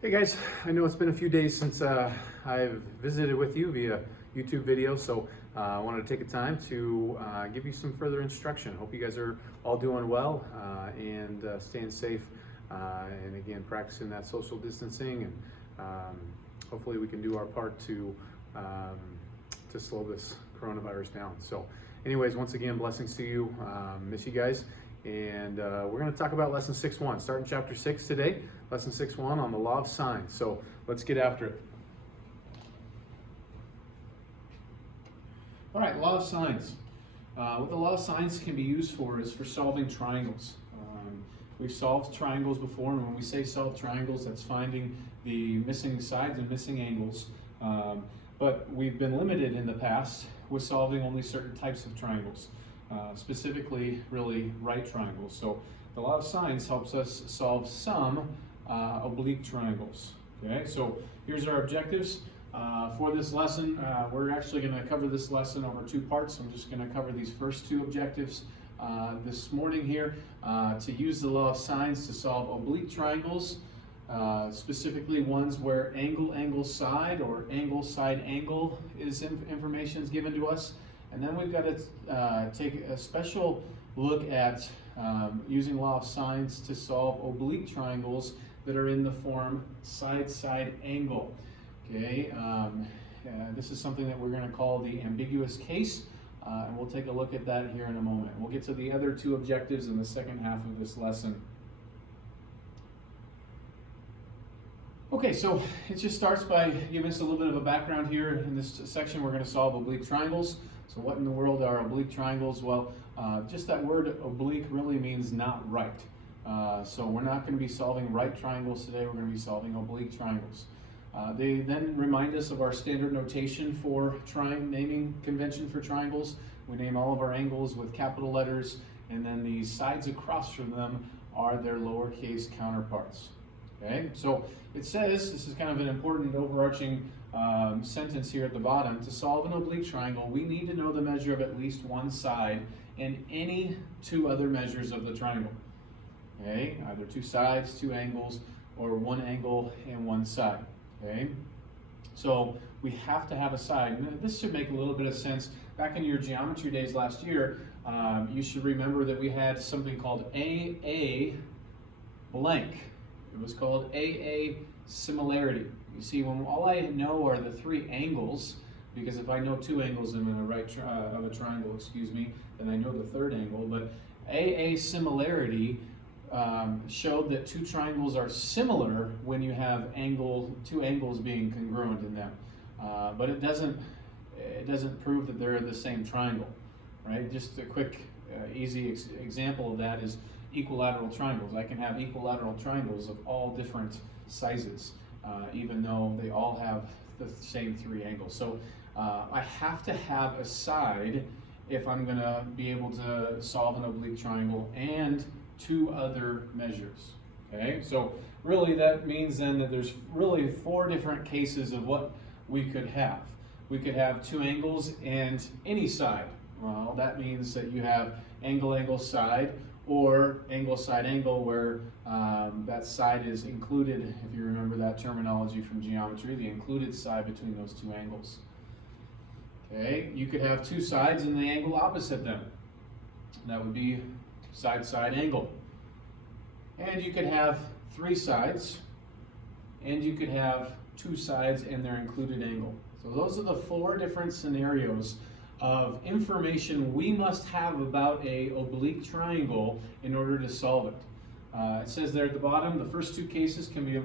Hey guys, I know it's been a few days since I've visited with you via YouTube video, so I wanted to take a time to give you some further instruction. Hope you guys are all doing well and staying safe, and again practicing that social distancing, and hopefully we can do our part to slow this coronavirus down. So anyways, once again, blessings to you. Miss you guys. And we're going to talk about lesson 6.1, starting chapter 6 today, lesson 6.1 on the law of sines. So let's get after it. All right, law of sines. What the law of sines can be used for is for solving triangles. We've solved triangles before, and when we say solve triangles, that's finding the missing sides and missing angles. But we've been limited in the past with solving only certain types of triangles. Specifically, really right triangles. So the law of sines helps us solve some oblique triangles. Okay, so here's our objectives for this lesson. We're actually going to cover this lesson over two parts. I'm just going to cover these first two objectives this morning here to use the law of sines to solve oblique triangles, specifically ones where angle side or angle side angle is information is given to us. And then we've got to take a special look at using law of sines to solve oblique triangles that are in the form side-side angle. Okay, this is something that we're going to call the ambiguous case, and we'll take a look at that here in a moment. We'll get to the other two objectives in the second half of this lesson. Okay, so it just starts by giving us a little bit of a background here. In this section, we're going to solve oblique triangles. So what in the world are oblique triangles? Well, just that word oblique really means not right. So we're not going to be solving right triangles today. We're going to be solving oblique triangles. They then remind us of our standard notation for naming convention for triangles. We name all of our angles with capital letters, and then the sides across from them are their lowercase counterparts. Okay, so it says, this is kind of an important overarching sentence here at the bottom, to solve an oblique triangle, we need to know the measure of at least one side and any two other measures of the triangle. Okay, either two sides, two angles, or one angle and one side. Okay, so we have to have a side. And this should make a little bit of sense. Back in your geometry days last year, you should remember that we had something called AA blank. It was called AA similarity. You see, when all I know are the three angles, because if I know two angles in a of a triangle, then I know the third angle. But AA similarity showed that two triangles are similar when you have two angles being congruent in them. But it doesn't prove that they're the same triangle, right? Just a quick, easy example of that is equilateral triangles. I can have equilateral triangles of all different sizes, even though they all have the same three angles. So I have to have a side if I'm going to be able to solve an oblique triangle and two other measures. Okay, so really that means then that there's really four different cases of what we could have. We could have two angles and any side. Well, that means that you have angle side, or angle side angle, where that side is included, if you remember that terminology from geometry, the included side between those two angles. Okay, you could have two sides and the angle opposite them. That would be side-side angle. And you could have three sides, and you could have two sides and their included angle. So those are the four different scenarios of information we must have about a oblique triangle in order to solve it. It says there at the bottom, the first two cases can be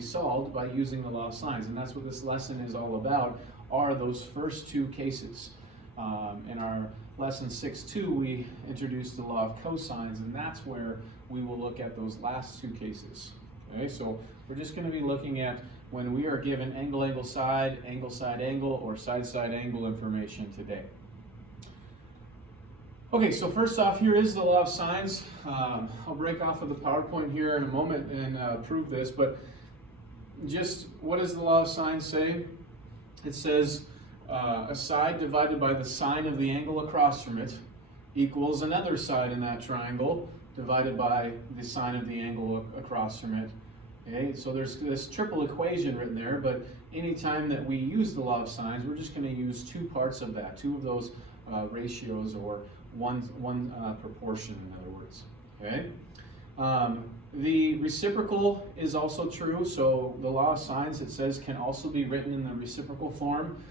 solved by using the law of sines, and that's what this lesson is all about, are those first two cases. In our lesson 6.2, we introduced the law of cosines, and that's where we will look at those last two cases. Okay, so we're just going to be looking at when we are given angle side angle, or side angle information today. Okay, so first off, here is the law of sines. I'll break off of the PowerPoint here in a moment and prove this, but just what does the law of sines say? It says a side divided by the sine of the angle across from it equals another side in that triangle divided by the sine of the angle across from it. Okay, so there's this triple equation written there, but anytime that we use the law of sines, we're just going to use two parts of that, two of those ratios, or one proportion, in other words. Okay. The reciprocal is also true, so the law of sines, it says, can also be written in the reciprocal form.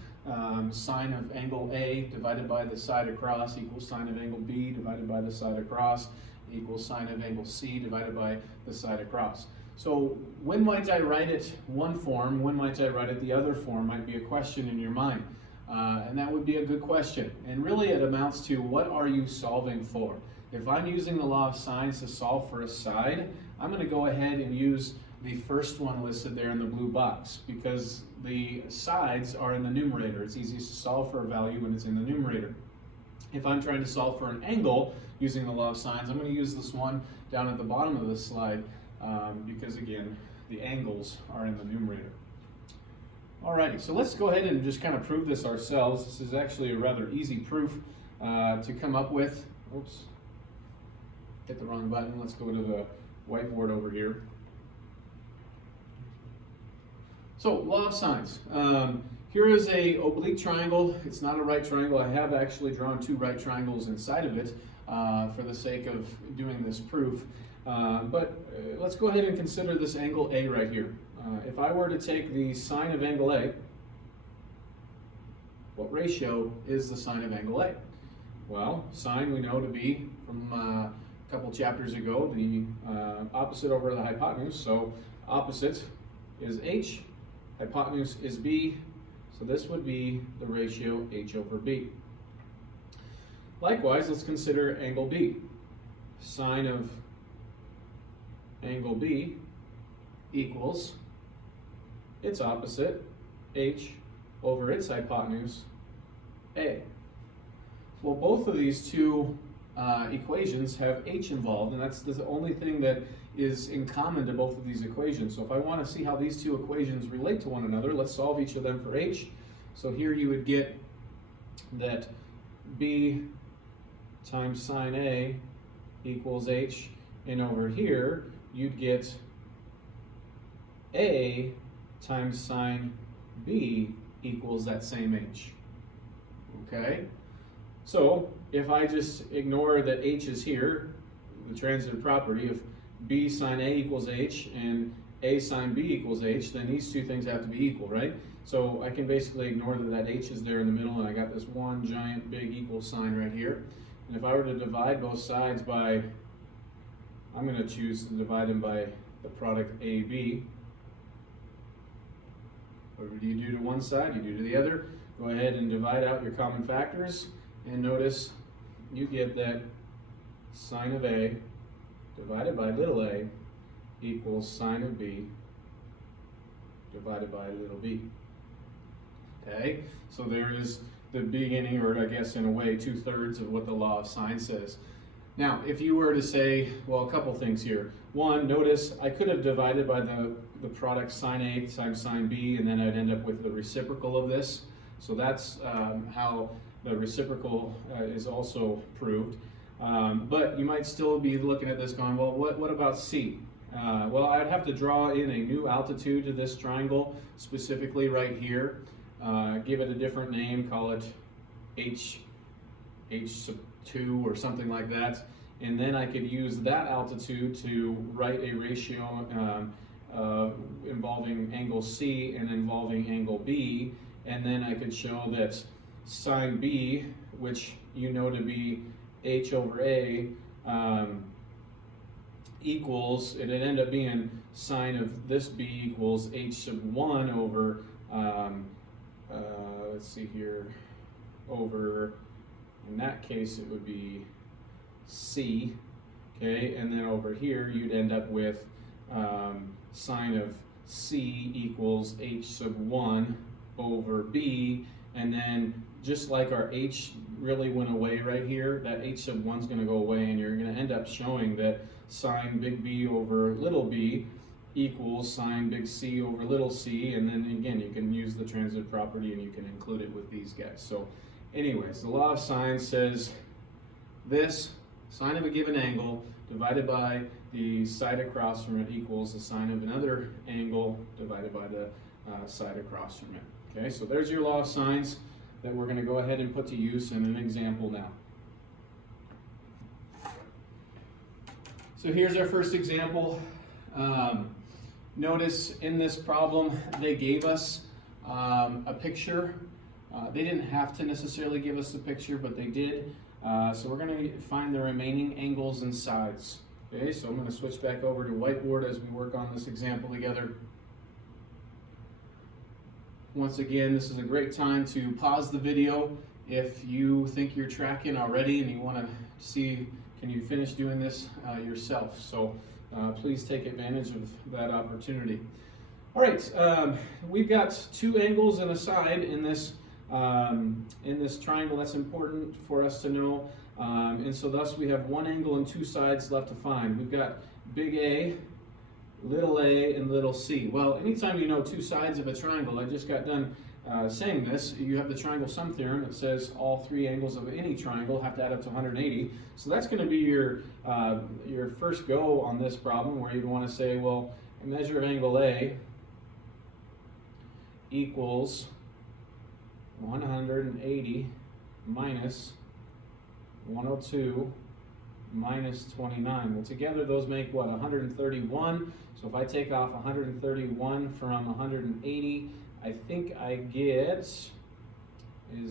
Sine of angle A divided by the side across equals sine of angle B divided by the side across equals sine of angle C divided by the side across. So when might I write it one form, when might I write it the other form, might be a question in your mind. And that would be a good question. And really it amounts to, what are you solving for? If I'm using the law of sines to solve for a side, I'm going to go ahead and use the first one listed there in the blue box, because the sides are in the numerator. It's easiest to solve for a value when it's in the numerator. If I'm trying to solve for an angle using the law of sines, I'm going to use this one down at the bottom of the slide, because again, the angles are in the numerator. Alrighty, so let's go ahead and just kind of prove this ourselves. This is actually a rather easy proof to come up with. Oops, hit the wrong button. Let's go to the whiteboard over here. So, law of sines. Here is a oblique triangle. It's not a right triangle. I have actually drawn two right triangles inside of it for the sake of doing this proof. But let's go ahead and consider this angle A right here. If I were to take the sine of angle A, what ratio is the sine of angle A? Well, sine we know to be, from a couple chapters ago, the opposite over the hypotenuse. So opposite is H, hypotenuse is B, so this would be the ratio H over B. Likewise, let's consider angle B. Sine of angle B equals its opposite, H, over its hypotenuse, A. Well, both of these two equations have H involved, and that's the only thing that is in common to both of these equations. So if I want to see how these two equations relate to one another, let's solve each of them for H. So here you would get that B times sine A equals H, and over here you'd get A times sine B equals that same H. Okay? So if I just ignore that H is here, the transitive property, if B sine A equals H and A sine B equals H, then these two things have to be equal, right? So I can basically ignore that H is there in the middle, and I got this one giant big equal sign right here. And if I were to divide both sides by, I'm going to choose to divide them by the product AB. What do you do to one side, you do to the other. Go ahead and divide out your common factors, and notice you get that sine of A divided by little a equals sine of B divided by little b. Okay, so there is the beginning, or I guess in a way 2/3 of what the law of sine says. Now, if you were to say, well, a couple things here. One, notice I could have divided by the product sine A times sine B, and then I'd end up with the reciprocal of this. So that's how the reciprocal is also proved. But you might still be looking at this going, well, what about C? Well, I'd have to draw in a new altitude to this triangle, specifically right here. Give it a different name, call it H sub 2 or something like that. And then I could use that altitude to write a ratio involving angle C and involving angle B. And then I could show that sine B, which you know to be H over A, equals, it'd end up being sine of this B equals H sub 1 over, let's see here, over, in that case it would be C, okay, and then over here you'd end up with sine of C equals H sub 1 over B, and then just like our H really went away right here, that H sub 1 is going to go away, and you're going to end up showing that sine big B over little b equals sine big C over little c, and then again you can use the transitive property and you can include it with these guys. So anyways, the law of sine says this, sine of a given angle divided by the side across from it equals the sine of another angle divided by the side across from it. Okay, so there's your law of sines that we're going to go ahead and put to use in an example now. So here's our first example. Notice in this problem they gave us a picture. They didn't have to necessarily give us the picture, but they did. So we're going to find the remaining angles and sides. Okay, so I'm going to switch back over to whiteboard as we work on this example together. Once again, this is a great time to pause the video if you think you're tracking already and you want to see, can you finish doing this yourself? So please take advantage of that opportunity. All right, we've got two angles and a side in this triangle. That's important for us to know. And so thus we have one angle and two sides left to find. We've got big A, little a, and little c. Well, anytime you know two sides of a triangle, I just got done saying this, you have the Triangle Sum Theorem that says all three angles of any triangle have to add up to 180. So that's going to be your first go on this problem, where you'd want to say, well, a measure of angle A equals 180 minus 102 minus 29. Well, together those make what, 131? So if I take off 131 from 180, I think I get, is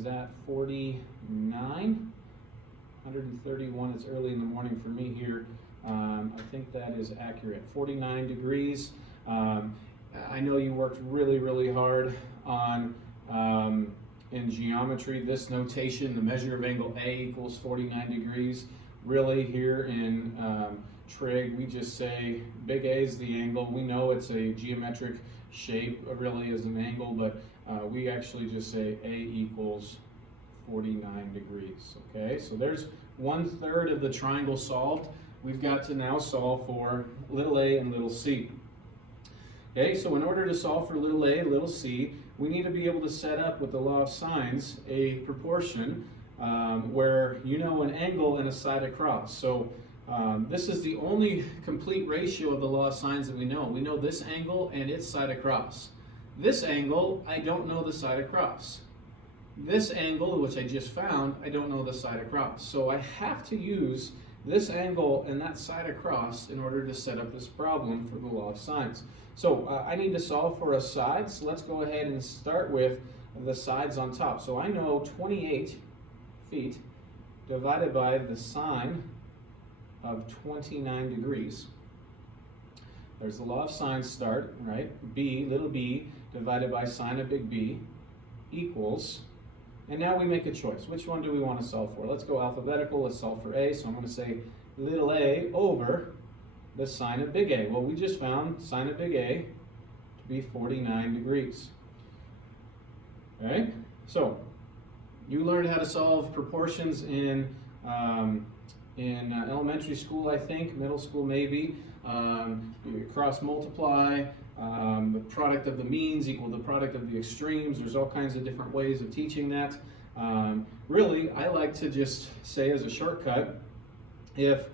that 49? 131, it's early in the morning for me here. I think that is accurate. 49 degrees. I know you worked really, really hard on in geometry, this notation, the measure of angle A equals 49 degrees. Really here in trig, we just say big A is the angle. We know it's a geometric shape, really is an angle, but we actually just say A equals 49 degrees. Okay, so there's 1/3 of the triangle solved. We've got to now solve for little a and little c. Okay, so in order to solve for little a and little c, we need to be able to set up with the law of sines a proportion where you know an angle and a side across. So this is the only complete ratio of the law of sines that we know. We know this angle and its side across. This angle, I don't know the side across. This angle, which I just found, I don't know the side across. So I have to use this angle and that side across in order to set up this problem for the law of sines. So I need to solve for a side, so let's go ahead and start with the sides on top. So I know 28 feet divided by the sine of 29 degrees. There's the law of sines start, right? B, little b, divided by sine of big B equals, and now we make a choice. Which one do we want to solve for? Let's go alphabetical. Let's solve for A. So I'm going to say little a over the sine of big A. Well, we just found sine of big A to be 49 degrees. Okay? So you learned how to solve proportions in elementary school, I think, middle school maybe. You cross multiply, the product of the means equal the product of the extremes. There's all kinds of different ways of teaching that. Really, I like to just say as a shortcut, if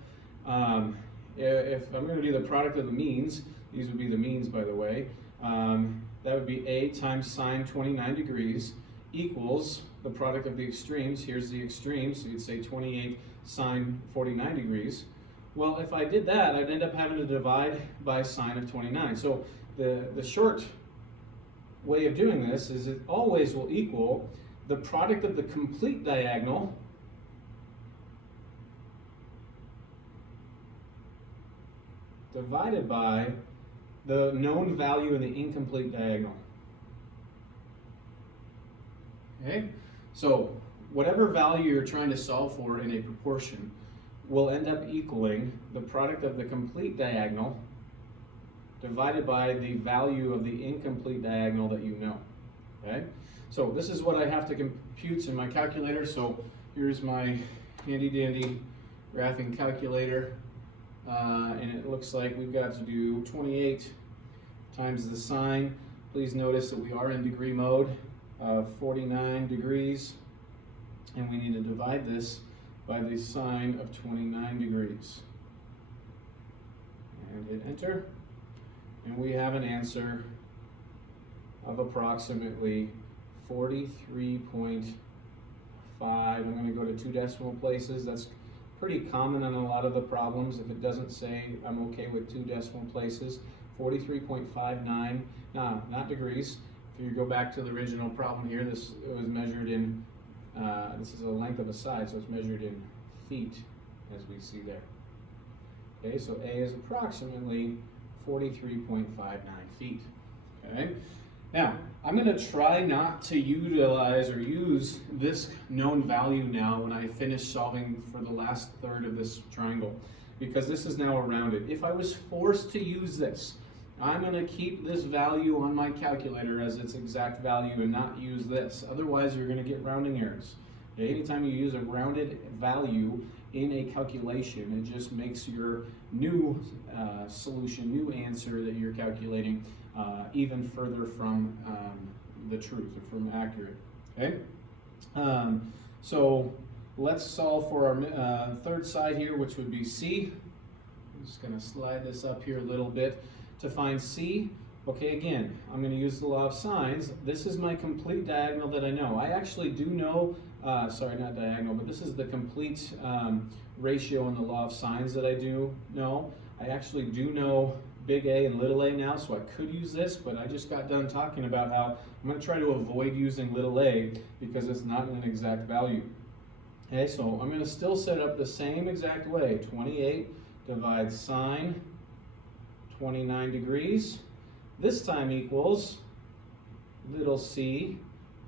I'm going to do the product of the means, these would be the means, by the way, that would be A times sine 29 degrees equals the product of the extremes. Here's the extremes, so you'd say 28 sine 49 degrees. Well, if I did that, I'd end up having to divide by sine of 29. So the short way of doing this is it always will equal the product of the complete diagonal divided by the known value in the incomplete diagonal. Okay? So whatever value you're trying to solve for in a proportion will end up equaling the product of the complete diagonal divided by the value of the incomplete diagonal that you know. Okay? So this is what I have to compute in my calculator. So here's my handy dandy graphing calculator. And it looks like we've got to do 28 times the sine. Please notice that we are in degree mode of 49 degrees. And we need to divide this by the sine of 29 degrees. And hit enter. And we have an answer of approximately 43.5. I'm going to go to 2 decimal places. That's pretty common on a lot of the problems. If it doesn't say I'm okay with 2 decimal places, 43.59. Now, not degrees. If you go back to the original problem here, this was measured in, this is the length of a side, so it's measured in feet, as we see there. Okay, so A is approximately 43.59 feet. Okay, now I'm going to try not to utilize or use this known value now when I finish solving for the last third of this triangle, because this is now rounded. If I was forced to use this, I'm going to keep this value on my calculator as its exact value and not use this. Otherwise, you're going to get rounding errors. Okay? Anytime you use a rounded value in a calculation, it just makes your new solution, new answer that you're calculating even further from the truth or from accurate. Okay? So let's solve for our third side here, which would be C. I'm just going to slide this up here a little bit. To find C, okay, again, I'm going to use the law of sines. This is my complete diagonal that I know. I actually do know, sorry, not diagonal, but this is the complete ratio in the law of sines that I do know. I actually do know big A and little a now, so I could use this, but I just got done talking about how I'm going to try to avoid using little a because it's not an exact value. Okay, so I'm going to still set up the same exact way. 28 divides sine 29 degrees. This time equals little c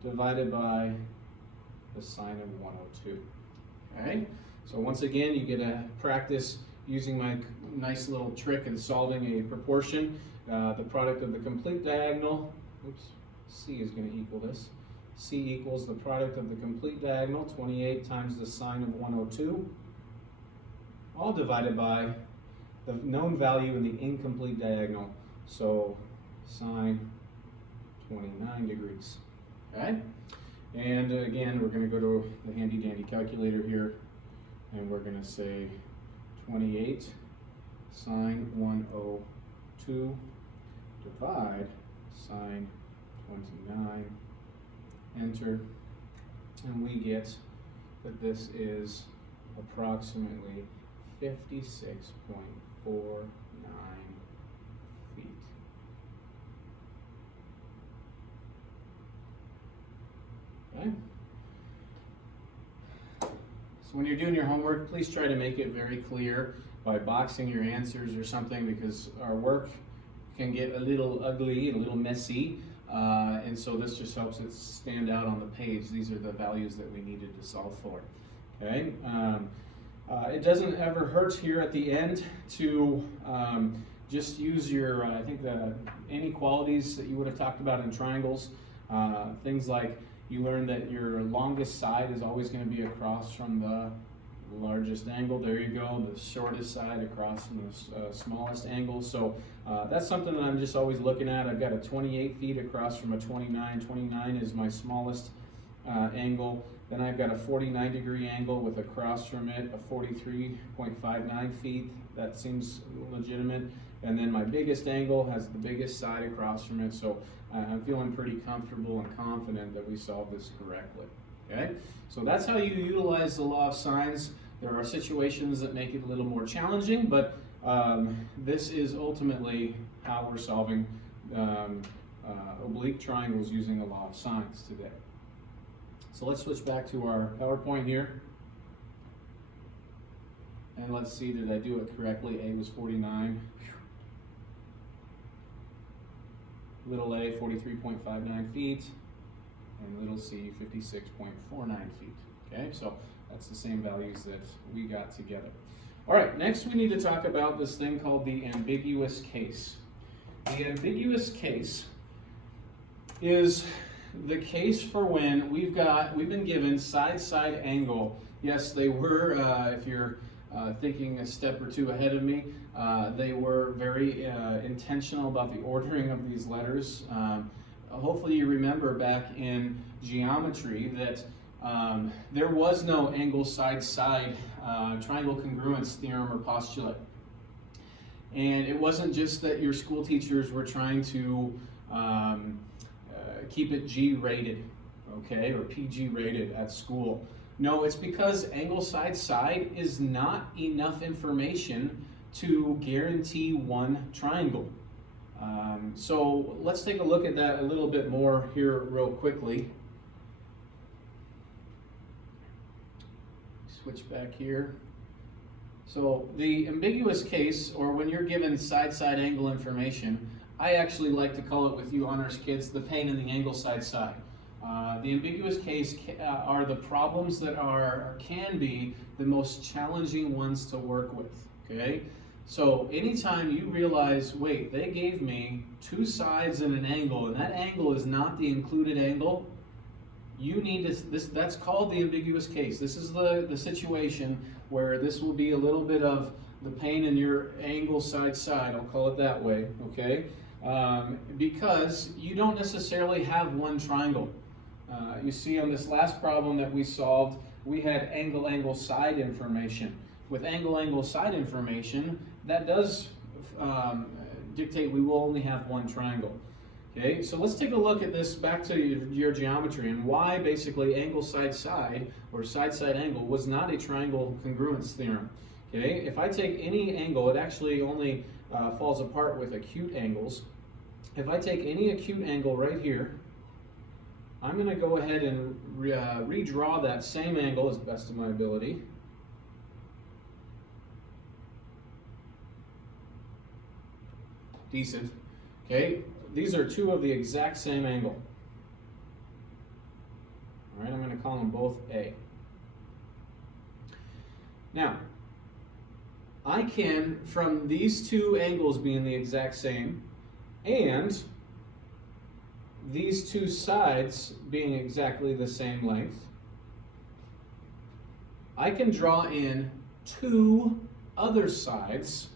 divided by the sine of 102. Okay, so once again, you get to practice using my nice little trick in solving a proportion. The product of the complete diagonal, oops, c is going to equal this. C equals the product of the complete diagonal, 28 times the sine of 102, all divided by the known value in the incomplete diagonal, so sine 29 degrees. Okay? And again, we're going to go to the handy dandy calculator here, and we're going to say 28 sine 102 divide sine 29, enter, and we get that this is approximately 56.49 feet. Okay. So when you're doing your homework, please try to make it very clear by boxing your answers or something, because our work can get a little ugly and a little messy, and so this just helps it stand out on the page. These are the values that we needed to solve for. Okay. It doesn't ever hurt here at the end to just use your, I think the inequalities that you would have talked about in triangles. Things like you learn that your longest side is always going to be across from the largest angle. There you go, the shortest side across from the smallest angle. So that's something that I'm just always looking at. I've got a 28 feet across from a 29. 29 is my smallest angle. Then I've got a 49 degree angle with across from it a 43.59 feet. That seems legitimate. And then my biggest angle has the biggest side across from it. So I'm feeling pretty comfortable and confident that we solved this correctly. Okay? So that's how you utilize the law of sines. There are situations that make it a little more challenging, but this is ultimately how we're solving oblique triangles using the law of sines today. So let's switch back to our PowerPoint here. And let's see, did I do it correctly? A was 49. Little a, 43.59 feet. And little c, 56.49 feet. Okay, so that's the same values that we got together. All right, next we need to talk about this thing called the ambiguous case. The ambiguous case is the case for when we've been given side-side angle. Yes, they were, if you're thinking a step or two ahead of me, they were very intentional about the ordering of these letters. Hopefully you remember back in geometry that there was no angle side-side triangle congruence theorem or postulate. And it wasn't just that your school teachers were trying to keep it G-rated, okay, or PG-rated at school. No, it's because angle side-side is not enough information to guarantee one triangle. So let's take a look at that a little bit more here real quickly. Switch back here. So the ambiguous case, or when you're given side-side angle information, I actually like to call it with you honors kids the pain in the angle side-side. The ambiguous case are the problems that can be the most challenging ones to work with, okay? So anytime you realize, wait, they gave me two sides and an angle, and that angle is not the included angle, you need to, that's called the ambiguous case. This is the situation where this will be a little bit of the pain in your angle side-side, I'll call it that way, okay? Because you don't necessarily have one triangle. You see on this last problem that we solved, we had angle side information. With angle side information, that does dictate we will only have one triangle. Okay, so let's take a look at this back to your geometry and why basically angle side-side or side-side angle was not a triangle congruence theorem. Okay, if I take any angle, it actually only falls apart with acute angles. If I take any acute angle right here, I'm going to go ahead and redraw that same angle as best of my ability. Decent. Okay, these are two of the exact same angle. All right, I'm going to call them both A. Now, I can, from these two angles being the exact same, and these two sides being exactly the same length, I can draw in two other sides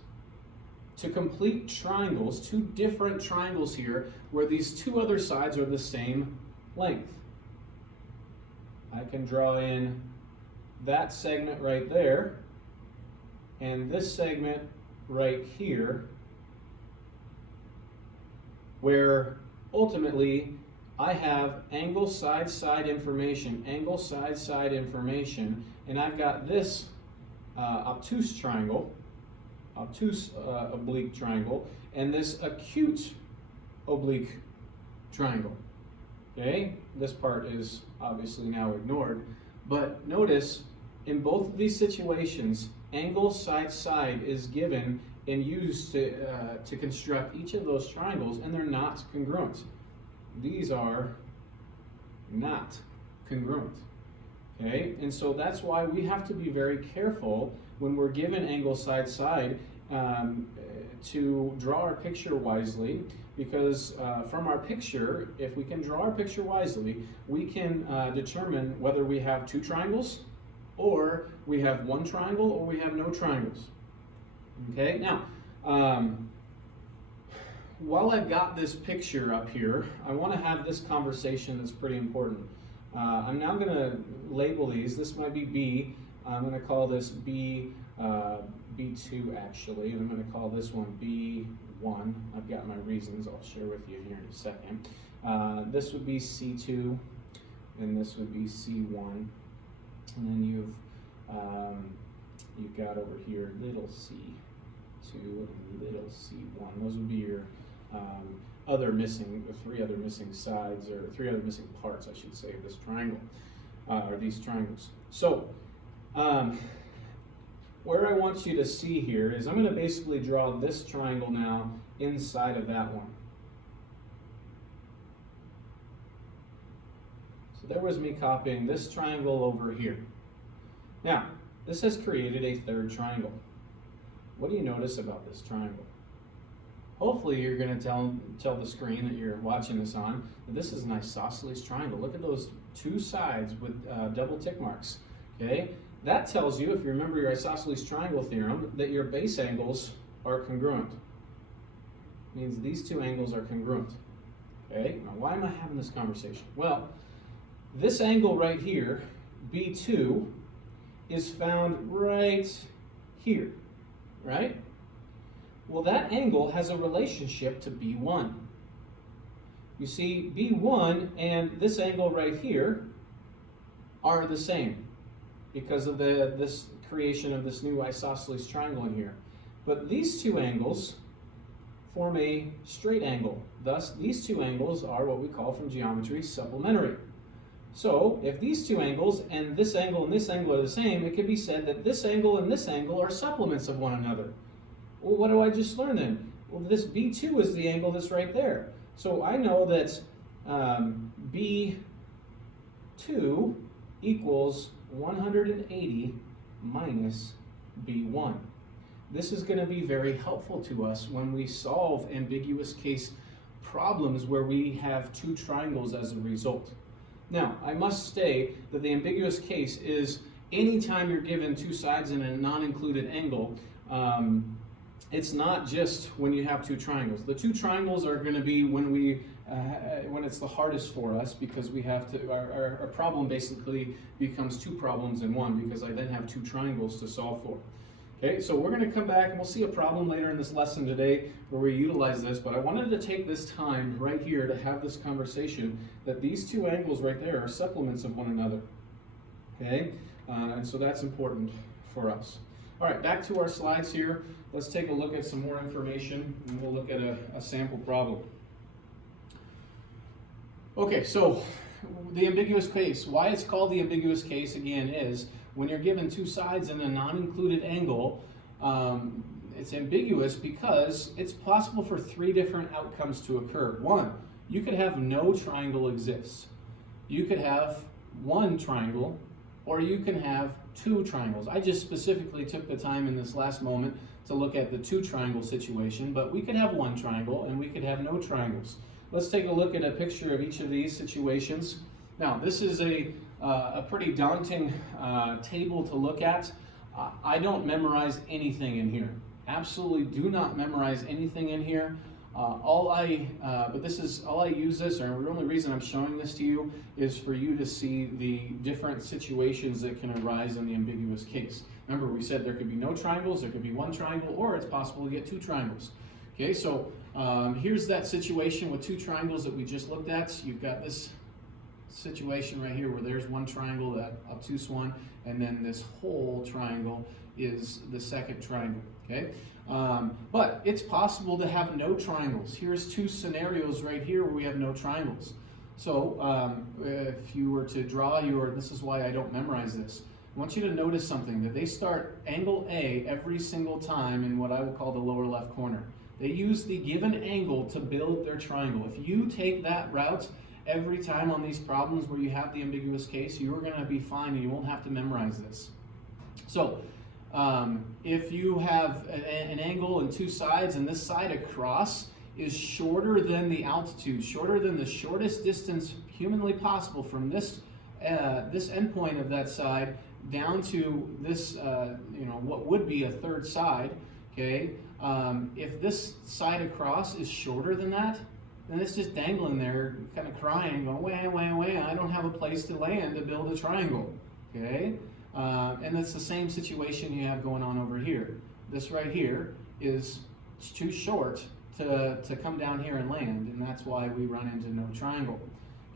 to complete triangles, two different triangles here, where these two other sides are the same length. I can draw in that segment right there, and this segment right here, where ultimately I have angle side-side information, and I've got this obtuse triangle, obtuse oblique triangle, and this acute oblique triangle. Okay, this part is obviously now ignored, but notice in both of these situations, angle side-side is given and used to construct each of those triangles, and they're not congruent. These are not congruent. Okay, and so that's why we have to be very careful when we're given angle side-side to draw our picture wisely, because from our picture, if we can draw our picture wisely, we can determine whether we have two triangles, or we have one triangle, or we have no triangles. Okay, now, while I've got this picture up here, I want to have this conversation that's pretty important. I'm now going to label these. This might be B. I'm going to call this B, B2 actually, and I'm going to call this one B1. I've got my reasons I'll share with you here in a second. This would be C2, and this would be C1. And then you've got over here little c2 and little c1. Those would be your three other missing sides, or three other missing parts, I should say, of this triangle, or these triangles. So, where I want you to see here is I'm going to basically draw this triangle now inside of that one. So there was me copying this triangle over here. Now, this has created a third triangle. What do you notice about this triangle? Hopefully you're going to tell the screen that you're watching this on that this is an isosceles triangle. Look at those two sides with double tick marks. Okay, that tells you, if you remember your isosceles triangle theorem, that your base angles are congruent. It means these two angles are congruent. Okay, now why am I having this conversation? Well, this angle right here, B2, is found right here, right? Well, that angle has a relationship to B1. You see, B1 and this angle right here are the same because of this creation of this new isosceles triangle in here. But these two angles form a straight angle. Thus, these two angles are what we call from geometry supplementary. So, if these two angles and this angle are the same, it could be said that this angle and this angle are supplements of one another. Well, what do I just learn then? Well, this B2 is the angle that's right there. So I know that B2 equals 180 minus B1. This is going to be very helpful to us when we solve ambiguous case problems where we have two triangles as a result. Now, I must state that the ambiguous case is anytime you're given two sides and a non-included angle. It's not just when you have two triangles. The two triangles are going to be when it's the hardest for us because we have to. Our problem basically becomes two problems in one because I then have two triangles to solve for. Okay, so we're going to come back and we'll see a problem later in this lesson today where we utilize this. But I wanted to take this time right here to have this conversation that these two angles right there are supplements of one another. Okay, and so that's important for us. All right, back to our slides here. Let's take a look at some more information, and we'll look at a sample problem. Okay, so the ambiguous case. Why it's called the ambiguous case, again, is when you're given two sides and a non-included angle, it's ambiguous because it's possible for three different outcomes to occur. One, you could have no triangle exist. You could have one triangle, or you can have two triangles. I just specifically took the time in this last moment to look at the two triangle situation, but we could have one triangle and we could have no triangles. Let's take a look at a picture of each of these situations. Now, this is a pretty daunting table to look at. I don't memorize anything in here. Absolutely do not memorize anything in here. All I use this, or the only reason I'm showing this to you is for you to see the different situations that can arise in the ambiguous case. Remember, we said there could be no triangles, there could be one triangle, or it's possible to get two triangles. Okay, so here's that situation with two triangles that we just looked at. You've got this situation right here where there's one triangle, that obtuse one, and then this whole triangle is the second triangle. Okay. But it's possible to have no triangles. Here's two scenarios right here where we have no triangles. So if you were to draw this is why I don't memorize this. I want you to notice something, that they start angle A every single time in what I would call the lower left corner. They use the given angle to build their triangle. If you take that route every time on these problems where you have the ambiguous case, you're going to be fine and you won't have to memorize this. So if you have an angle and two sides, and this side across is shorter than the altitude, shorter than the shortest distance humanly possible from this endpoint of that side down to this, what would be a third side. Okay, if this side across is shorter than that, then it's just dangling there, kind of crying, going, wah, I don't have a place to land to build a triangle. Okay. And that's the same situation you have going on over here. This right here is too short to come down here and land, and that's why we run into no triangle.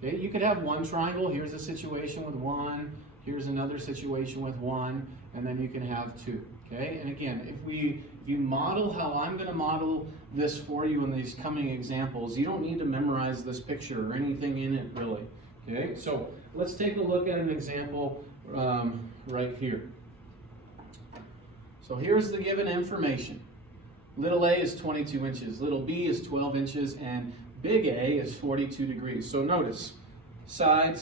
Okay, you could have one triangle. Here's a situation with one. Here's another situation with one, and then you can have two. Okay, and again, if you model how I'm going to model this for you in these coming examples, you don't need to memorize this picture or anything in it really. Okay, so let's take a look at an example right here. So here's the given information. Little a is 22 inches, little b is 12 inches, and big A is 42 degrees. So notice, side,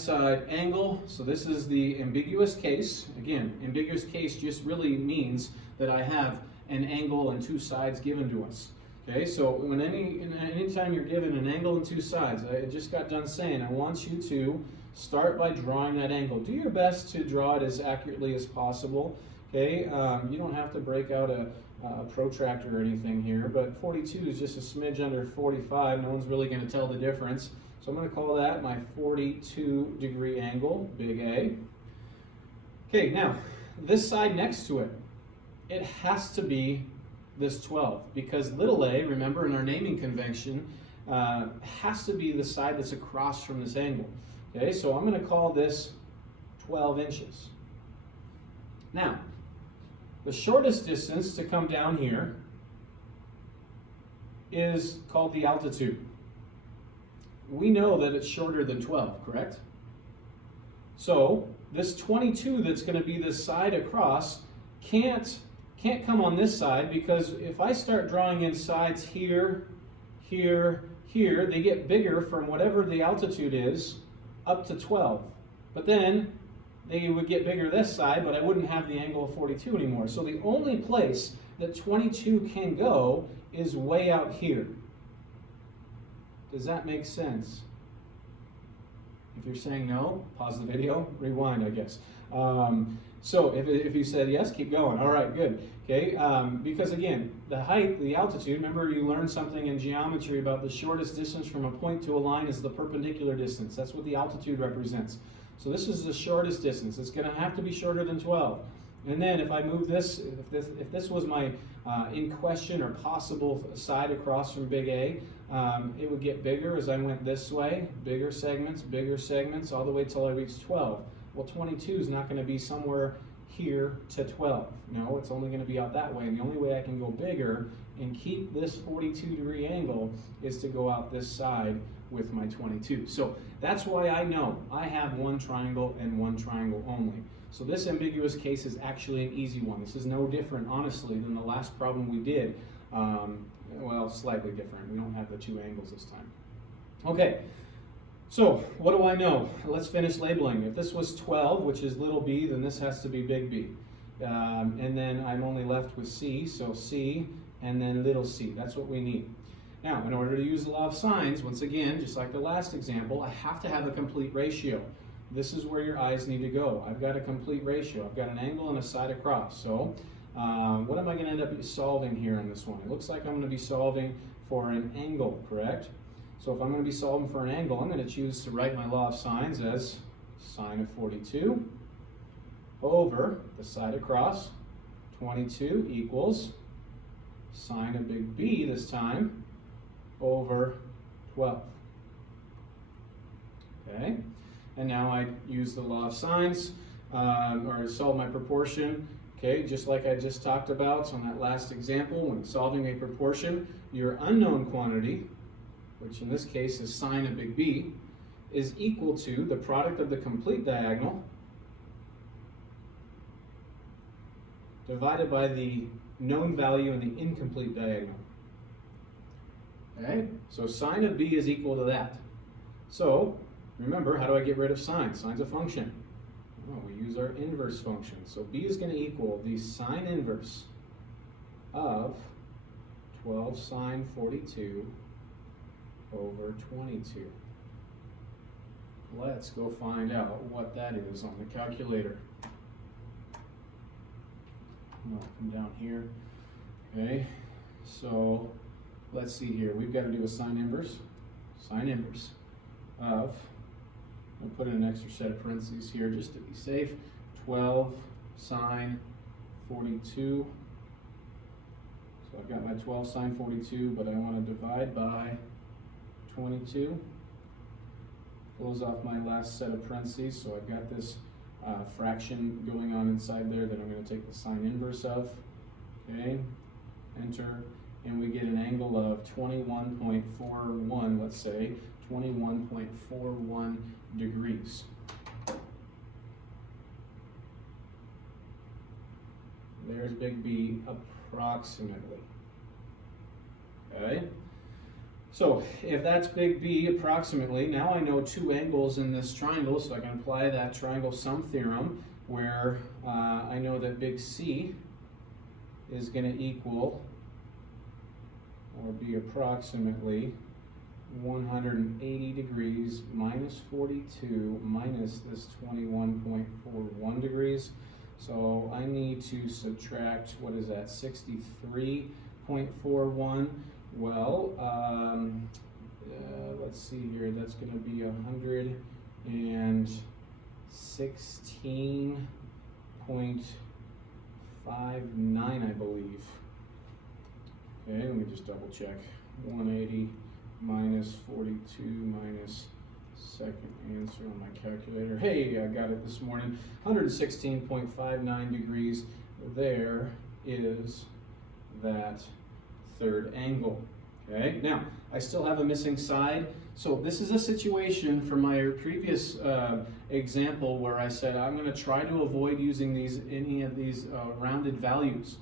angle. So this is the ambiguous case. Again, ambiguous case just really means that I have an angle and two sides given to us. Okay, so anytime you're given an angle and two sides, I just got done saying, I want you to start by drawing that angle. Do your best to draw it as accurately as possible. Okay, you don't have to break out a protractor or anything here, but 42 is just a smidge under 45. No one's really going to tell the difference. So I'm going to call that my 42-degree angle, big A. Okay, now, this side next to it, it has to be this 12, because little a, remember in our naming convention, has to be the side that's across from this angle. Okay, so I'm going to call this 12 inches. Now, the shortest distance to come down here is called the altitude. We know that it's shorter than 12, correct? So this 22 that's going to be this side across can't come on this side, because if I start drawing in sides here, here, here, they get bigger from whatever the altitude is up to 12. But then they would get bigger this side, but I wouldn't have the angle of 42 anymore. So the only place that 22 can go is way out here. Does that make sense? If you're saying no, pause the video, rewind, I guess. So if you said yes, keep going. All right, good. Okay, because again, the height, the altitude, remember you learned something in geometry about the shortest distance from a point to a line is the perpendicular distance. That's what the altitude represents. So this is the shortest distance. It's going to have to be shorter than 12. And then if I move this, if this was my in question or possible side across from big A, it would get bigger as I went this way, bigger segments, all the way till I reach 12. Well, 22 is not going to be somewhere here to 12. No, it's only going to be out that way. And the only way I can go bigger and keep this 42-degree angle is to go out this side with my 22. So that's why I know I have one triangle and one triangle only. So this ambiguous case is actually an easy one. This is no different, honestly, than the last problem we did. Well, slightly different. We don't have the two angles this time. Okay, so what do I know? Let's finish labeling. If this was 12, which is little b, then this has to be big B. And then I'm only left with C, so C and then little c. That's what we need. Now, in order to use the law of sines, once again, just like the last example, I have to have a complete ratio. This is where your eyes need to go. I've got a complete ratio. I've got an angle and a side across. So what am I going to end up solving here in this one? It looks like I'm going to be solving for an angle, correct? So if I'm going to be solving for an angle, I'm going to choose to write my law of sines as sine of 42 over the side across, 22 equals sine of big B this time over 12. Okay, and now I use the law of sines, or solve my proportion. Okay, just like I just talked about on that last example, when solving a proportion, your unknown quantity, which in this case is sine of big B, is equal to the product of the complete diagonal divided by the known value in the incomplete diagonal. Okay, so sine of B is equal to that. So remember, how do I get rid of sine? Sine's a function. Well, we use our inverse function. So B is going to equal the sine inverse of 12 sine 42 over 22. Let's go find out what that is on the calculator. I'll come down here. Okay, so let's see here. We've got to do a sine inverse. Sine inverse of, I'll put in an extra set of parentheses here just to be safe. 12 sine 42. So I've got my 12 sine 42, but I want to divide by 22. Close off my last set of parentheses, so I've got this fraction going on inside there that I'm going to take the sine inverse of. Okay, enter, and we get an angle of 21.41, let's say, 21.41 degrees. There's big B approximately. Okay, so if that's big B approximately, now I know two angles in this triangle, so I can apply that Triangle Sum Theorem, where I know that big C is going to equal or be approximately 180 degrees minus 42 minus this 21.41 degrees. So I need to subtract, what is that, 63.41? Well, let's see here, that's going to be 116.59, I believe. Okay, let me just double check. 180 minus 42 minus second answer on my calculator. Hey, I got it this morning. 116.59 degrees. There is that third angle. Okay, now I still have a missing side. So this is a situation from my previous example where I said I'm going to try to avoid using any of these rounded values.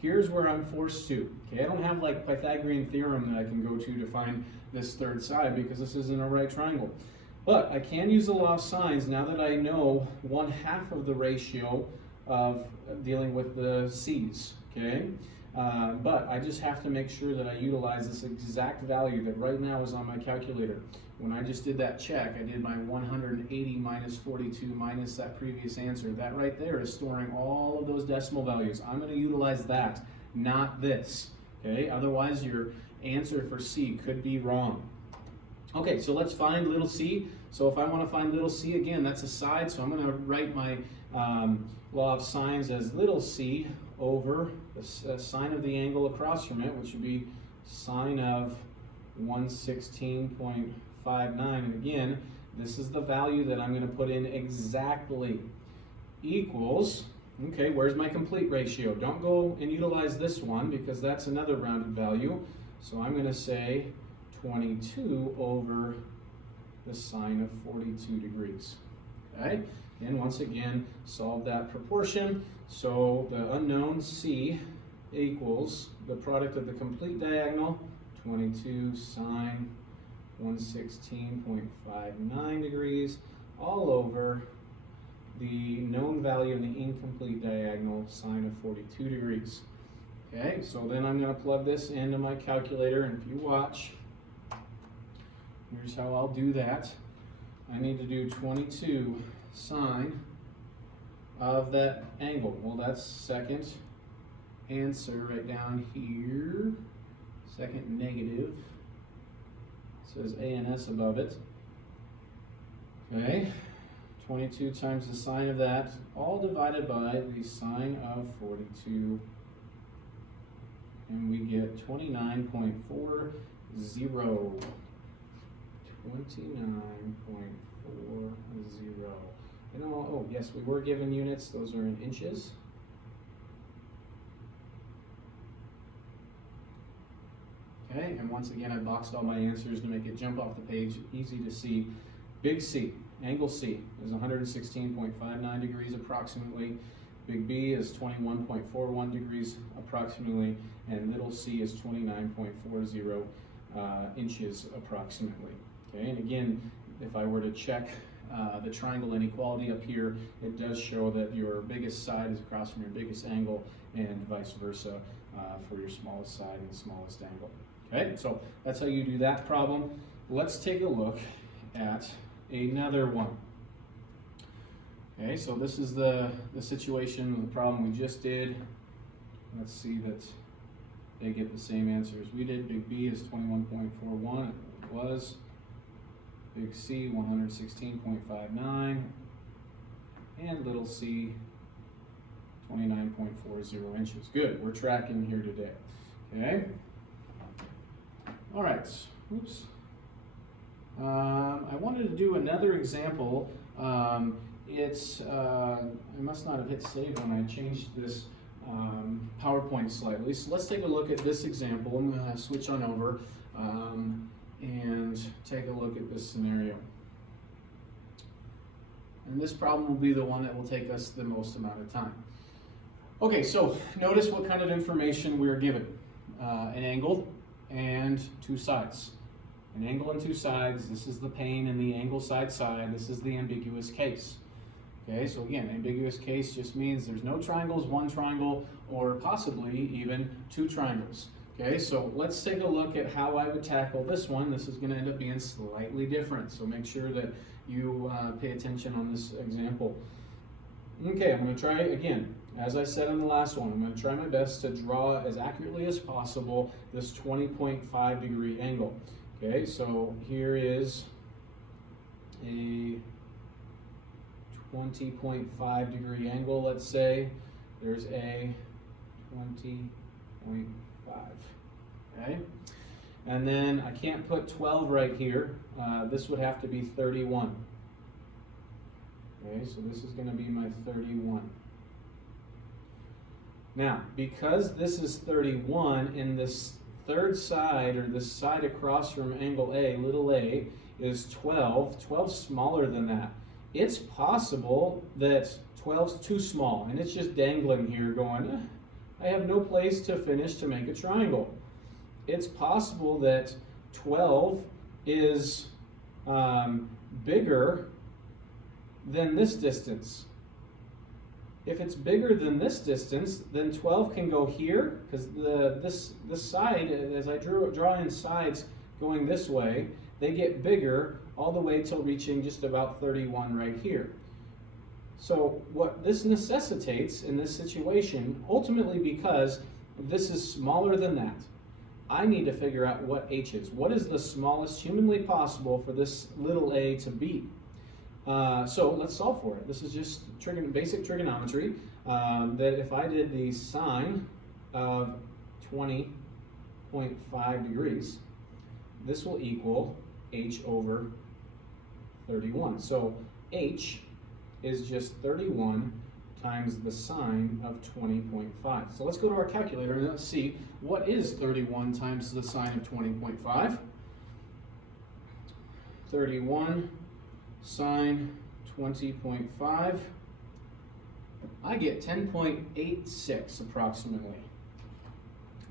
Here's where I'm forced to. Okay, I don't have like Pythagorean theorem that I can go to find this third side because this isn't a right triangle. But I can use the law of sines now that I know 1/2 of the ratio of dealing with the c's. Okay, but I just have to make sure that I utilize this exact value that right now is on my calculator. When I just did that check, I did my 180 minus 42 minus that previous answer. That right there is storing all of those decimal values. I'm going to utilize that, not this. Okay, otherwise your answer for C could be wrong. Okay, so let's find little c. So if I want to find little c, again, that's a side, so I'm going to write my law of sines as little c over the sine of the angle across from it, which would be sine of 116.59. And again, this is the value that I'm going to put in exactly. Equals, okay, where's my complete ratio? Don't go and utilize this one because that's another rounded value. So I'm going to say 22 over the sine of 42 degrees. Okay, and once again, solve that proportion. So the unknown c equals the product of the complete diagonal, 22 sine 116.59 degrees, all over the known value of the incomplete diagonal, sine of 42 degrees. Okay, so then I'm going to plug this into my calculator, and if you watch, here's how I'll do that. I need to do 22 sine of that angle. Well, that's second answer right down here. Second negative. It says A and S above it. Okay, 22 times the sine of that, all divided by the sine of 42. And we get 29.40. 29.40. You know, oh yes, we were given units. Those are in inches. Okay, and once again, I boxed all my answers to make it jump off the page, easy to see. Big C, angle C, is 116.59 degrees approximately. Big B is 21.41 degrees approximately, and little c is 29.40 inches approximately. Okay, and again, if I were to check the triangle inequality up here, it does show that your biggest side is across from your biggest angle, and vice versa for your smallest side and smallest angle. Okay, so that's how you do that problem. Let's take a look at another one. Okay, so this is the situation, the problem we just did. Let's see that they get the same answer as we did. Big B is 21.41, it was. Big C, 116.59. And little c, 29.40 inches. Good, we're tracking here today. Okay. All right, oops. I wanted to do another example. I must not have hit save when I changed this PowerPoint slightly. So let's take a look at this example. I'm going to switch on over and take a look at this scenario. And this problem will be the one that will take us the most amount of time. Okay, so notice what kind of information we're given. An angle and two sides. An angle and two sides. This is the pane in the angle side. This is the ambiguous case. Okay, so again, ambiguous case just means there's no triangles, one triangle, or possibly even two triangles. Okay, so let's take a look at how I would tackle this one. This is going to end up being slightly different, so make sure that you pay attention on this example. Okay, I'm going to try again. As I said on the last one, I'm going to try my best to draw as accurately as possible this 20.5 degree angle. Okay, so here is a 20.5 degree angle, let's say. There's a 20.5. Okay, and then I can't put 12 right here. This would have to be 31. Okay, so this is going to be my 31. Now, because this is 31, and this third side, or this side across from angle A, little a, is 12. 12's smaller than that. It's possible that 12's too small, and it's just dangling here going, I have no place to finish to make a triangle. It's possible that 12 is bigger than this distance. If it's bigger than this distance, then 12 can go here, because this side, as I draw in sides going this way, they get bigger all the way till reaching just about 31 right here. So what this necessitates in this situation, ultimately because this is smaller than that, I need to figure out what h is. What is the smallest humanly possible for this little a to be? So let's solve for it. This is just basic trigonometry, that if I did the sine of 20.5 degrees, this will equal h over 31. So h is just 31 times the sine of 20.5. So let's go to our calculator and let's see what is 31 times the sine of 20.5. 31 sine 20.5, I get 10.86 approximately.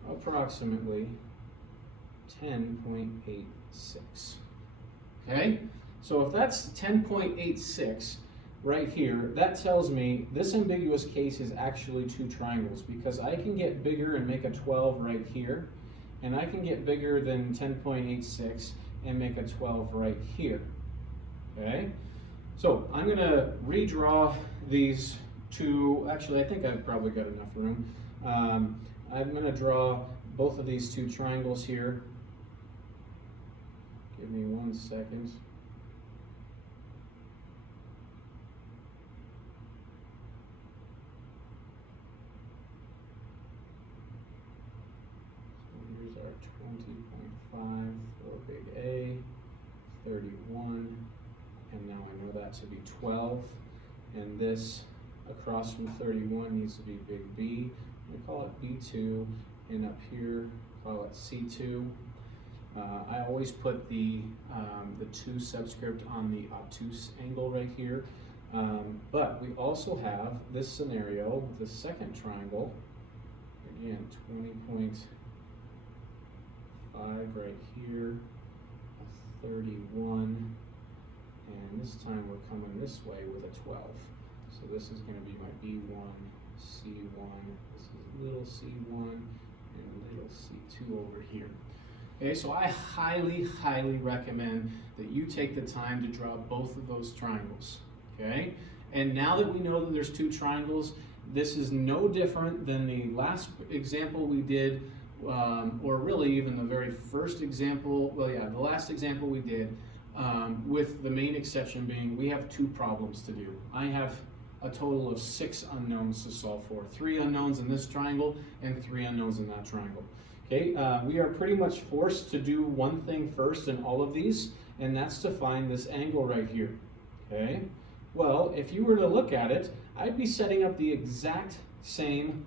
Approximately 10.86. Okay, so if that's 10.86 right here, that tells me this ambiguous case is actually two triangles, because I can get bigger and make a 12 right here, and I can get bigger than 10.86 and make a 12 right here. Okay, so I'm going to redraw these two. Actually, I think I've probably got enough room. I'm going to draw both of these two triangles here. Give me 1 second. So here's our 20.5 for big A, 31. And now I know that to be 12, and this across from 31 needs to be big B. We call it B2, and up here call it C2. I always put the 2 subscript on the obtuse angle right here, but we also have this scenario, the second triangle, again 20.5 right here, 31. And this time we're coming this way with a 12. So this is going to be my B1, C1, this is little c1, and little c2 over here. Okay, so I highly, highly recommend that you take the time to draw both of those triangles. Okay, and now that we know that there's two triangles, this is no different than the last example we did, or really even the very first example, well yeah, the last example we did, with the main exception being we have two problems to do. I have a total of 6 unknowns to solve for. 3 unknowns in this triangle and 3 unknowns in that triangle. Okay, we are pretty much forced to do one thing first in all of these, and that's to find this angle right here. Okay, well, if you were to look at it, I'd be setting up the exact same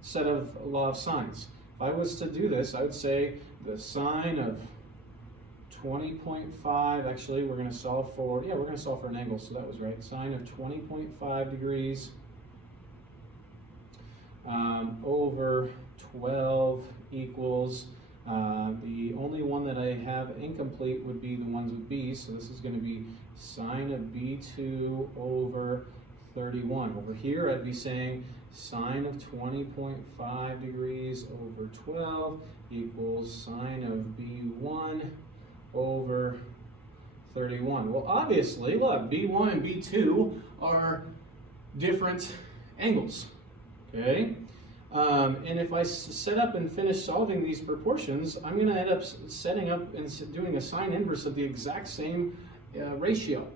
set of law of sines. If I was to do this, I would say the sine of 20.5, actually we're going to solve for, we're going to solve for an angle, so that was right. Sine of 20.5 degrees over 12 equals, the only one that I have incomplete would be the ones with b, so this is going to be sine of b2 over 31. Over here I'd be saying sine of 20.5 degrees over 12 equals sine of b1 over 31. Well, obviously, look, b1 and b2 are different angles. Okay, And if I set up and finish solving these proportions, I'm going to end up setting up and doing a sine inverse of the exact same ratio.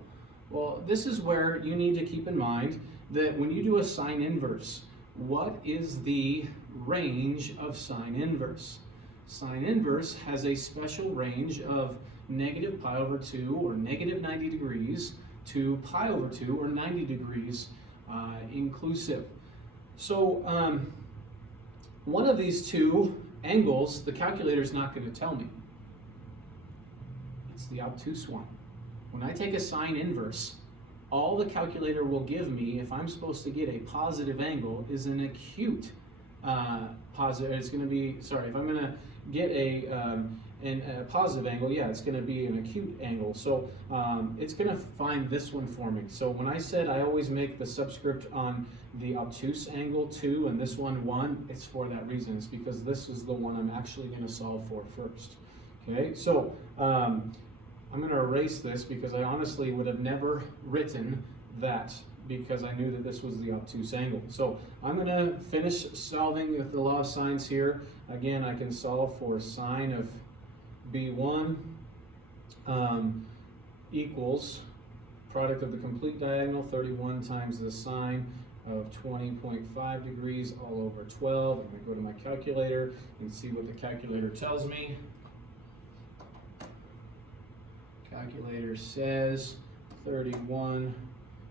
Well, this is where you need to keep in mind that when you do a sine inverse, what is the range of sine inverse? Sine inverse has a special range of negative pi over 2 or negative 90 degrees to pi over 2 or 90 degrees inclusive. So one of these two angles, the calculator is not going to tell me. It's the obtuse one. When I take a sine inverse, all the calculator will give me, if I'm supposed to get a positive angle, is an acute positive. It's going to be, sorry, if I'm going to get a positive angle, yeah, it's going to be an acute angle. So it's going to find this one for me. So when I said I always make the subscript on the obtuse angle 2 and this one 1, it's for that reason. It's because this is the one I'm actually going to solve for first. Okay, so I'm going to erase this because I honestly would have never written that because I knew that this was the obtuse angle. So I'm going to finish solving with the law of sines here. Again, I can solve for sine of B1 equals product of the complete diagonal, 31 times the sine of 20.5 degrees all over 12. I'm going to go to my calculator and see what the calculator tells me. Calculator says 31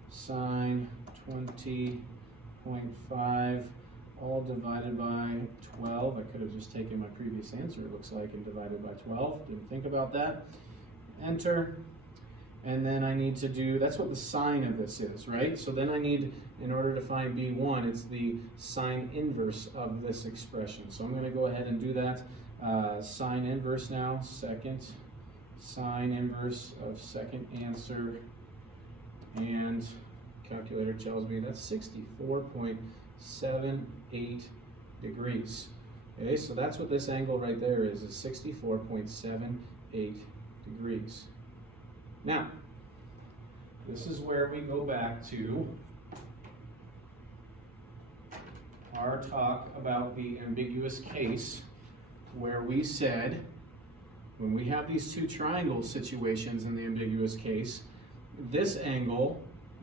sine 20.5 all divided by 12. I could have just taken my previous answer, it looks like, and divided by 12. Didn't think about that. Enter. And then I need to do, that's what the sine of this is, right? So then I need, in order to find B1, it's the sine inverse of this expression. So I'm going to go ahead and do that. Sine inverse now, second. Sine inverse of second answer, and calculator tells me that's 64.78 degrees. Okay, so that's what this angle right there is 64.78 degrees. Now, this is where we go back to our talk about the ambiguous case, where we said when we have these two triangle situations in the ambiguous case, this angle,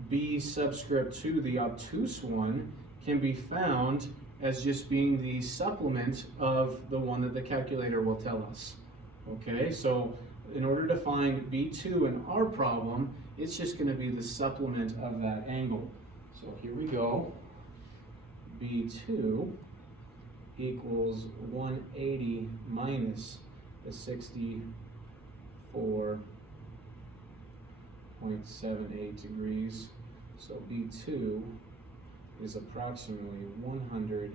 B subscript 2, the obtuse one, can be found as just being the supplement of the one that the calculator will tell us. Okay, so in order to find B2 in our problem, it's just going to be the supplement of that angle. So here we go. B2 equals 180 minus the 64.78 degrees. So B2 is approximately 115.22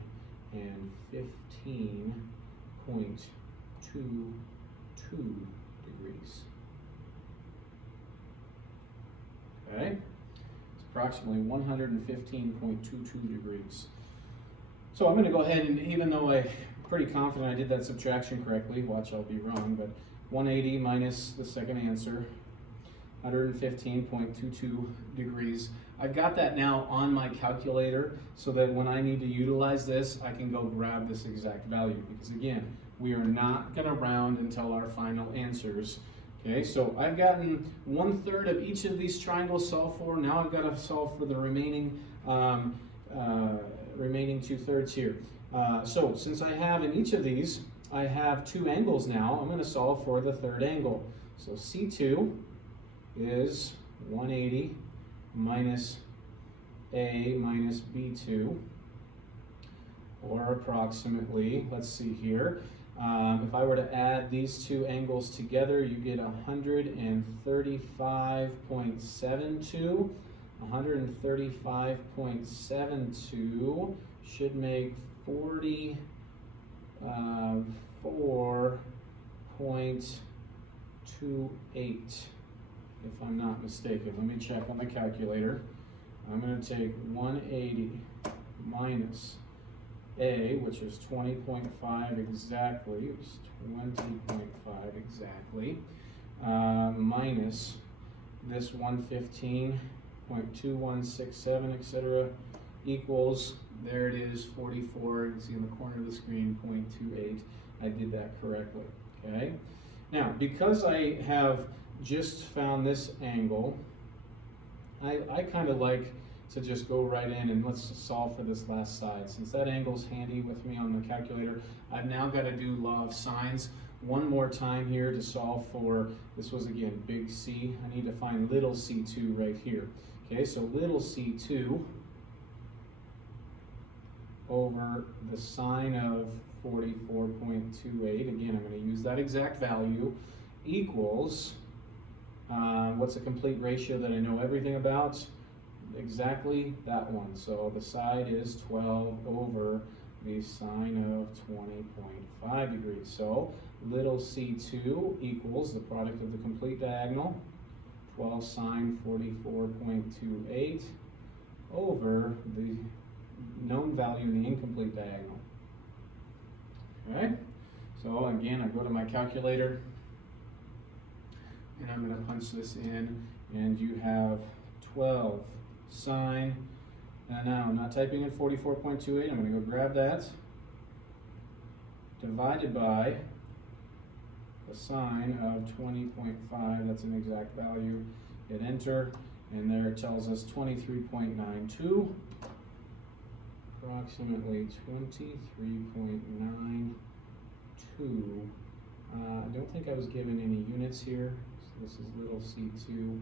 degrees. Okay? It's approximately 115.22 degrees. So I'm going to go ahead and, even though I'm pretty confident I did that subtraction correctly, watch, I'll be wrong, but 180 minus the second answer, 115.22 degrees. I've got that now on my calculator so that when I need to utilize this, I can go grab this exact value. Because again, we are not going to round until our final answers. Okay, so I've gotten 1/3 of each of these triangles solved for. Now I've got to solve for the remaining 2/3 here. So since I have in each of these, I have two angles now, I'm going to solve for the third angle. So C2 is 180 minus A minus B2, or approximately, let's see here, if I were to add these two angles together, you get 135.72. 135.72 should make 44.28, if I'm not mistaken. Let me check on the calculator. I'm going to take 180 minus A, which is 20.5 exactly, it's 20.5 exactly, minus this 115.2167, etc., equals, there it is, 44, you can see in the corner of the screen, 0.28. I did that correctly, okay? Now, because I have just found this angle, I kind of like to just go right in and let's solve for this last side. Since that angle's handy with me on the calculator, I've now got to do law of sines one more time here to solve for, this was again big C. I need to find little c2 right here. Okay, so little c2 over the sine of 44.28, again I'm going to use that exact value, equals, what's a complete ratio that I know everything about? Exactly that one. So the side is 12 over the sine of 20.5 degrees. So little c2 equals the product of the complete diagonal, 12 sine 44.28 over the known value in the incomplete diagonal. Okay, so again I go to my calculator and I'm going to punch this in, and you have 12 sine, and now I'm not typing in 44.28, I'm going to go grab that, divided by the sine of 20.5, that's an exact value, hit enter, and there it tells us 23.92, approximately 23.92. I don't think I was given any units here, so this is little c2.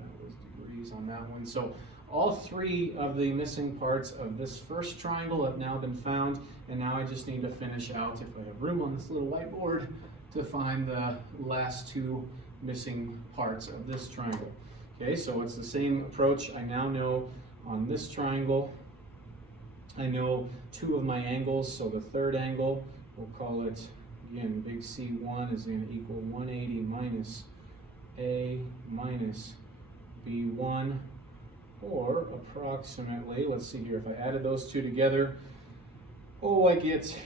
That was degrees on that one. So all three of the missing parts of this first triangle have now been found, and now I just need to finish out, if I have room on this little whiteboard, to find the last two missing parts of this triangle. Okay, so it's the same approach. I now know on this triangle, I know two of my angles, so the third angle, we'll call it, again, big C1 is going to equal 180 minus A minus B1, or approximately, let's see here, if I added those two together, I get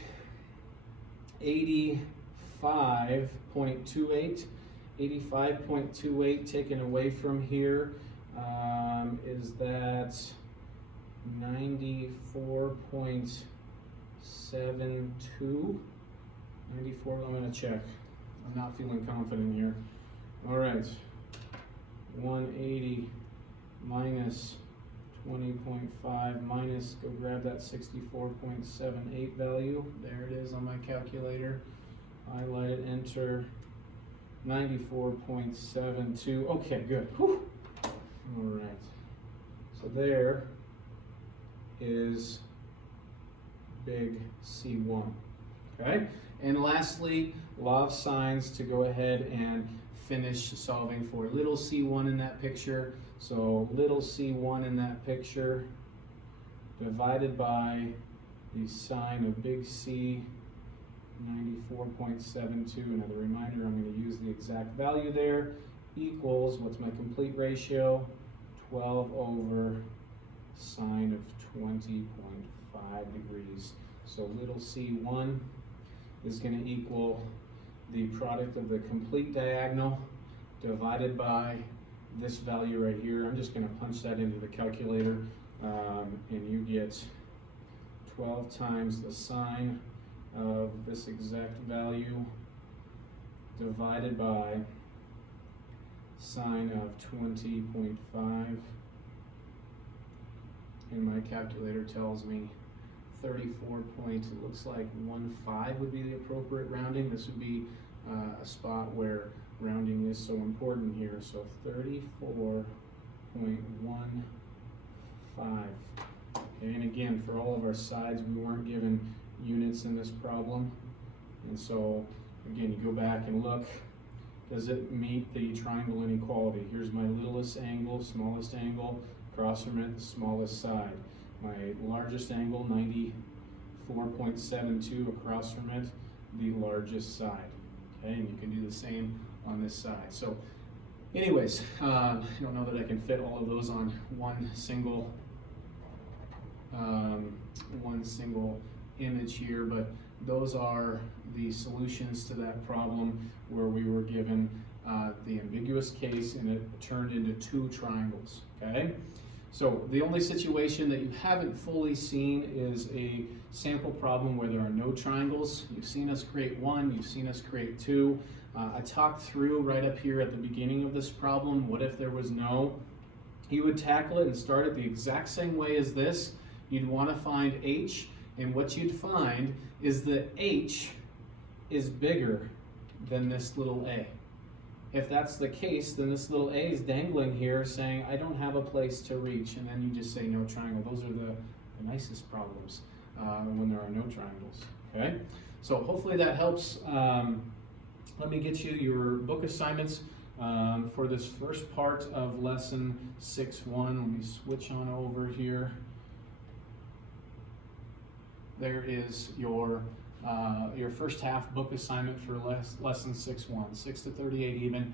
85.28. 85.28 taken away from here, is that 94.72? 94, I'm going to check. I'm not feeling confident here. All right, 180 minus 20.5 minus, go grab that 64.78 value. There it is on my calculator. Highlight it, enter. 94.72. Okay, good. Whew. All right. So there is big C1. Okay. And lastly, law of sines to go ahead and finish solving for little c1 in that picture. So little c1 in that picture divided by the sine of big C, 94.72. Another reminder, I'm going to use the exact value there, equals, what's my complete ratio? 12 over sine of 20.5 degrees. So little c1 is going to equal the product of the complete diagonal divided by this value right here. I'm just going to punch that into the calculator, and you get 12 times the sine of this exact value divided by sine of 20.5, and my calculator tells me 34 point, it looks like 1.5 would be the appropriate rounding. This would be a spot where rounding is so important here. So 34.15. Okay, and again, for all of our sides, we weren't given units in this problem. And so, again, you go back and look, does it meet the triangle inequality? Here's my littlest angle, smallest angle, across from it, the smallest side. My largest angle, 94.72, across from it, the largest side. Okay, and you can do the same on this side. So anyways, I don't know that I can fit all of those on one single image here, but those are the solutions to that problem where we were given the ambiguous case and it turned into two triangles. Okay, So the only situation that you haven't fully seen is a sample problem where there are no triangles. You've seen us create one, you've seen us create two. I talked through right up here at the beginning of this problem, what if there was no? You would tackle it and start it the exact same way as this. You'd want to find h, and what you'd find is that h is bigger than this little a. If that's the case, then this little a is dangling here saying, I don't have a place to reach, and then you just say no triangle. Those are the nicest problems when there are no triangles, okay? So hopefully that helps. Let me get you your book assignments for this first part of lesson 6.1. Let me switch on over here. There is your first half book assignment for lesson 6.1, 6 to 38 even.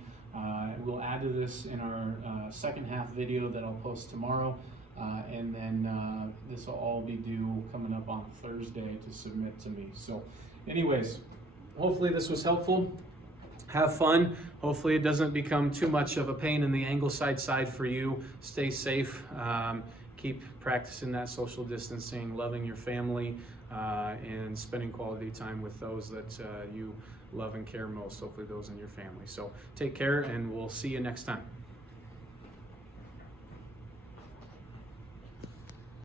We'll add to this in our second half video that I'll post tomorrow, and then this will all be due coming up on Thursday to submit to me. So anyways, hopefully this was helpful. Have fun. Hopefully it doesn't become too much of a pain in the angle side for you. Stay safe. Keep practicing that social distancing, loving your family, and spending quality time with those that you love and care most, hopefully those in your family. So take care, and we'll see you next time.